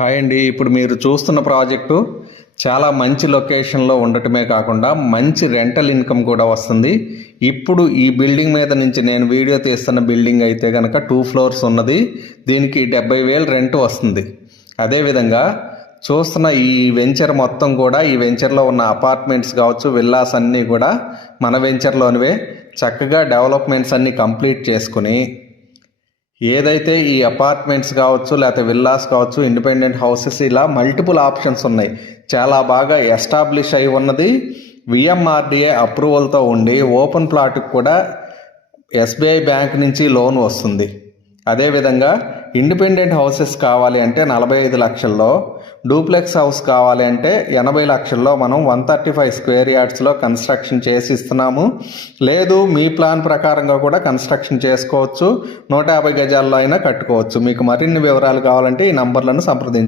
Hi అండి. ఇప్పుడు మీరు చూస్తున్న ప్రాజెక్టు చాలా మంచి లొకేషన్లో ఉండటమే కాకుండా మంచి రెంటల్ ఇన్కమ్ కూడా వస్తుంది. ఇప్పుడు ఈ బిల్డింగ్ మీద నుంచి నేను వీడియో తీస్తున్న బిల్డింగ్ అయితే కనుక 2 ఫ్లోర్స్ ఉన్నది. దీనికి 70,000 రెంట్ వస్తుంది. అదేవిధంగా చూస్తున్న ఈ వెంచర్ మొత్తం కూడా ఈ వెంచర్లో ఉన్న అపార్ట్మెంట్స్ కావచ్చు, విల్లాస్ అన్నీ కూడా మన వెంచర్లోనివే. చక్కగా డెవలప్మెంట్స్ అన్నీ కంప్లీట్ చేసుకుని ఏదైతే ఈ అపార్ట్మెంట్స్ కావచ్చు, లేకపోతే విల్లాస్ కావచ్చు, ఇండిపెండెంట్ హౌసెస్, ఇలా మల్టిపుల్ ఆప్షన్స్ ఉన్నాయి. చాలా బాగా ఎస్టాబ్లిష్ అయి ఉన్నది. విఎంఆర్డిఏ అప్రూవల్తో ఉండి ఓపెన్ ప్లాట్కి కూడా ఎస్బీఐ బ్యాంక్ నుంచి లోన్ వస్తుంది. అదేవిధంగా ఇండిపెండెంట్ హౌసెస్ కావాలి అంటే 45 లక్షల్లో, డూప్లెక్స్ హౌస్ కావాలి అంటే 80 లక్షల్లో మనం 135 స్క్వేర్ యార్డ్స్లో కన్స్ట్రక్షన్ చేసి ఇస్తున్నాము. లేదు మీ ప్లాన్ ప్రకారంగా కూడా కన్స్ట్రక్షన్ చేసుకోవచ్చు. 150 గజాల్లో అయినా కట్టుకోవచ్చు. మీకు మరిన్ని వివరాలు కావాలంటే ఈ నంబర్లను సంప్రదించండి.